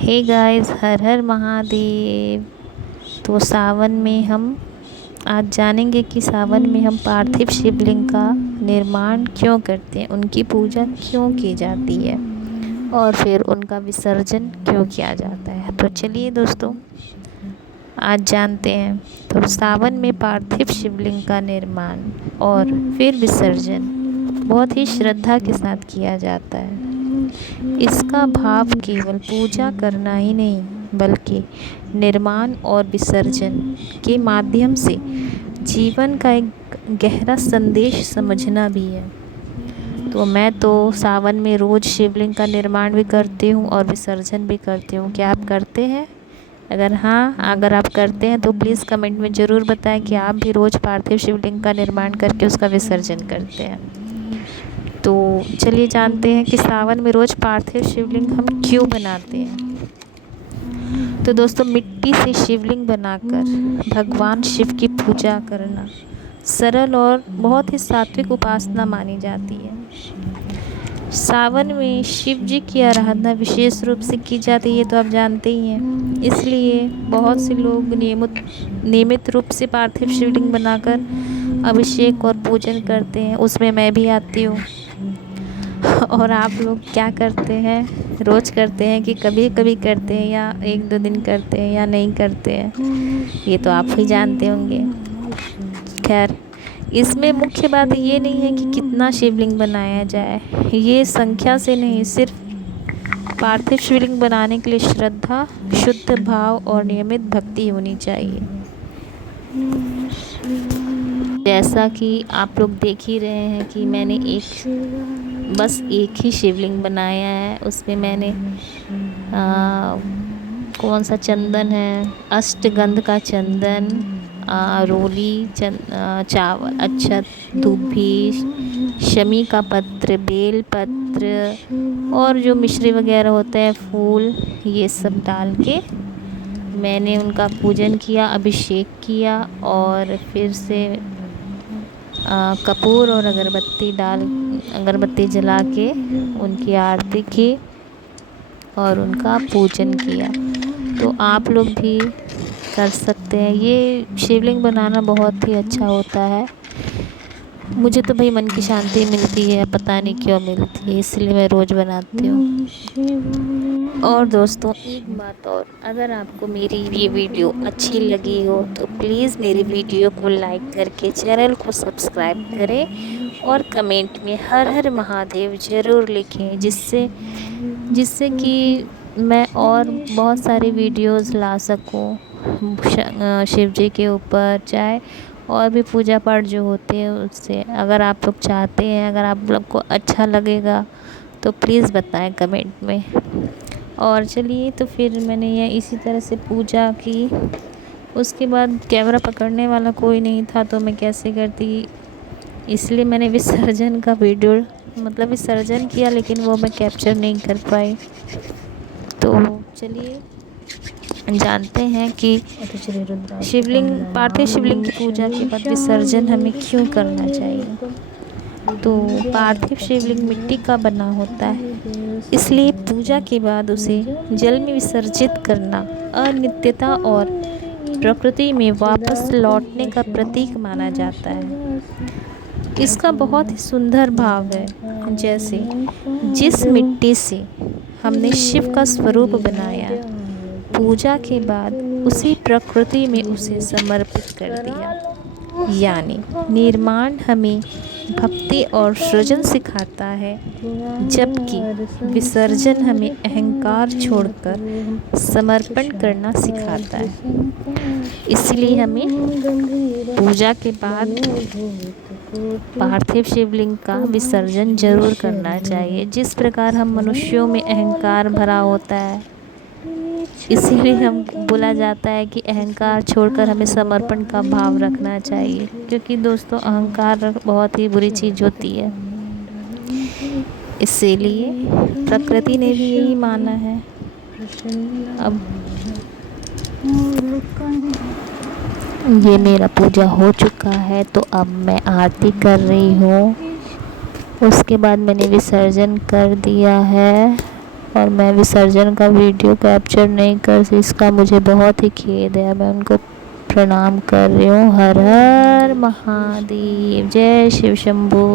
Hey guys, हर हर महादेव। तो सावन में हम आज जानेंगे कि सावन में हम पार्थिव शिवलिंग का निर्माण क्यों करते हैं, उनकी पूजा क्यों की जाती है और फिर उनका विसर्जन क्यों किया जाता है। तो चलिए दोस्तों, आज जानते हैं। तो सावन में पार्थिव शिवलिंग का निर्माण और फिर विसर्जन बहुत ही श्रद्धा के साथ किया जाता है। इसका भाव केवल पूजा करना ही नहीं, बल्कि निर्माण और विसर्जन के माध्यम से जीवन का एक गहरा संदेश समझना भी है। तो मैं तो सावन में रोज़ शिवलिंग का निर्माण भी करती हूँ और विसर्जन भी करती हूँ। क्या आप करते हैं? अगर आप करते हैं तो प्लीज़ कमेंट में ज़रूर बताएं कि आप भी रोज़ पार्थिव शिवलिंग का निर्माण करके उसका विसर्जन करते हैं। तो चलिए जानते हैं कि सावन में रोज़ पार्थिव शिवलिंग हम क्यों बनाते हैं। तो दोस्तों, मिट्टी से शिवलिंग बनाकर भगवान शिव की पूजा करना सरल और बहुत ही सात्विक उपासना मानी जाती है। सावन में शिव जी की आराधना विशेष रूप से की जाती है, तो आप जानते ही हैं। इसलिए बहुत से लोग नियमित रूप से पार्थिव शिवलिंग बनाकर अभिषेक और पूजन करते हैं। उसमें मैं भी आती हूँ। और आप लोग क्या करते हैं? रोज़ करते हैं कि कभी कभी करते हैं, या एक दो दिन करते हैं, या नहीं करते हैं, ये तो आप ही जानते होंगे। खैर, इसमें मुख्य बात ये नहीं है कि कितना शिवलिंग बनाया जाए। ये संख्या से नहीं, सिर्फ पार्थिव शिवलिंग बनाने के लिए श्रद्धा, शुद्ध भाव और नियमित भक्ति होनी चाहिए। जैसा कि आप लोग देख ही रहे हैं कि मैंने बस एक ही शिवलिंग बनाया है। उसमें मैंने कौन सा चंदन है, अष्टगंध का चंदन, रोली चावल, अक्षत, दूभी, शमी का पत्र, बेल पत्र और जो मिश्री वगैरह होते हैं, फूल, ये सब डाल के मैंने उनका पूजन किया, अभिषेक किया और फिर से कपूर और अगरबत्ती जला के उनकी आरती की और उनका पूजन किया। तो आप लोग भी कर सकते हैं। ये शिवलिंग बनाना बहुत ही अच्छा होता है। मुझे तो भाई मन की शांति मिलती है, पता नहीं क्यों मिलती है, इसलिए मैं रोज़ बनाती हूँ। और दोस्तों, एक बात और, अगर आपको मेरी ये वीडियो अच्छी लगी हो तो प्लीज़ मेरी वीडियो को लाइक करके चैनल को सब्सक्राइब करें और कमेंट में हर हर महादेव ज़रूर लिखें, जिससे कि मैं और बहुत सारी वीडियोस ला सकूं शिव जी के ऊपर, चाहे और भी पूजा पाठ जो होते हैं उससे। अगर आप लोग चाहते हैं, अगर आप लोग को अच्छा लगेगा तो प्लीज़ बताएं कमेंट में। और चलिए, तो फिर मैंने यह इसी तरह से पूजा की। उसके बाद कैमरा पकड़ने वाला कोई नहीं था तो मैं कैसे करती, इसलिए मैंने विसर्जन का वीडियो विसर्जन किया, लेकिन वो मैं कैप्चर नहीं कर पाई। तो चलिए जानते हैं कि पार्थिव शिवलिंग की पूजा के बाद विसर्जन हमें क्यों करना चाहिए। तो पार्थिव शिवलिंग मिट्टी का बना होता है, इसलिए पूजा के बाद उसे जल में विसर्जित करना अनित्यता और प्रकृति में वापस लौटने का प्रतीक माना जाता है। इसका बहुत ही सुंदर भाव है। जैसे जिस मिट्टी से हमने शिव का स्वरूप बनाया, पूजा के बाद उसी प्रकृति में उसे समर्पित कर दिया। यानी निर्माण हमें भक्ति और सृजन सिखाता है, जबकि विसर्जन हमें अहंकार छोड़कर समर्पण करना सिखाता है। इसलिए हमें पूजा के बाद पार्थिव शिवलिंग का विसर्जन जरूर करना चाहिए। जिस प्रकार हम मनुष्यों में अहंकार भरा होता है, इसीलिए हम बोला जाता है कि अहंकार छोड़कर हमें समर्पण का भाव रखना चाहिए, क्योंकि दोस्तों अहंकार बहुत ही बुरी चीज़ होती है। इसीलिए प्रकृति ने भी यही माना है। अब ये मेरा पूजा हो चुका है, तो अब मैं आरती कर रही हूँ। उसके बाद मैंने विसर्जन कर दिया है। और मैं विसर्जन का वीडियो कैप्चर नहीं कर, इसका मुझे बहुत ही खेद है। मैं उनको प्रणाम कर रही हूँ। हर हर महादेव, जय शिव शंभू।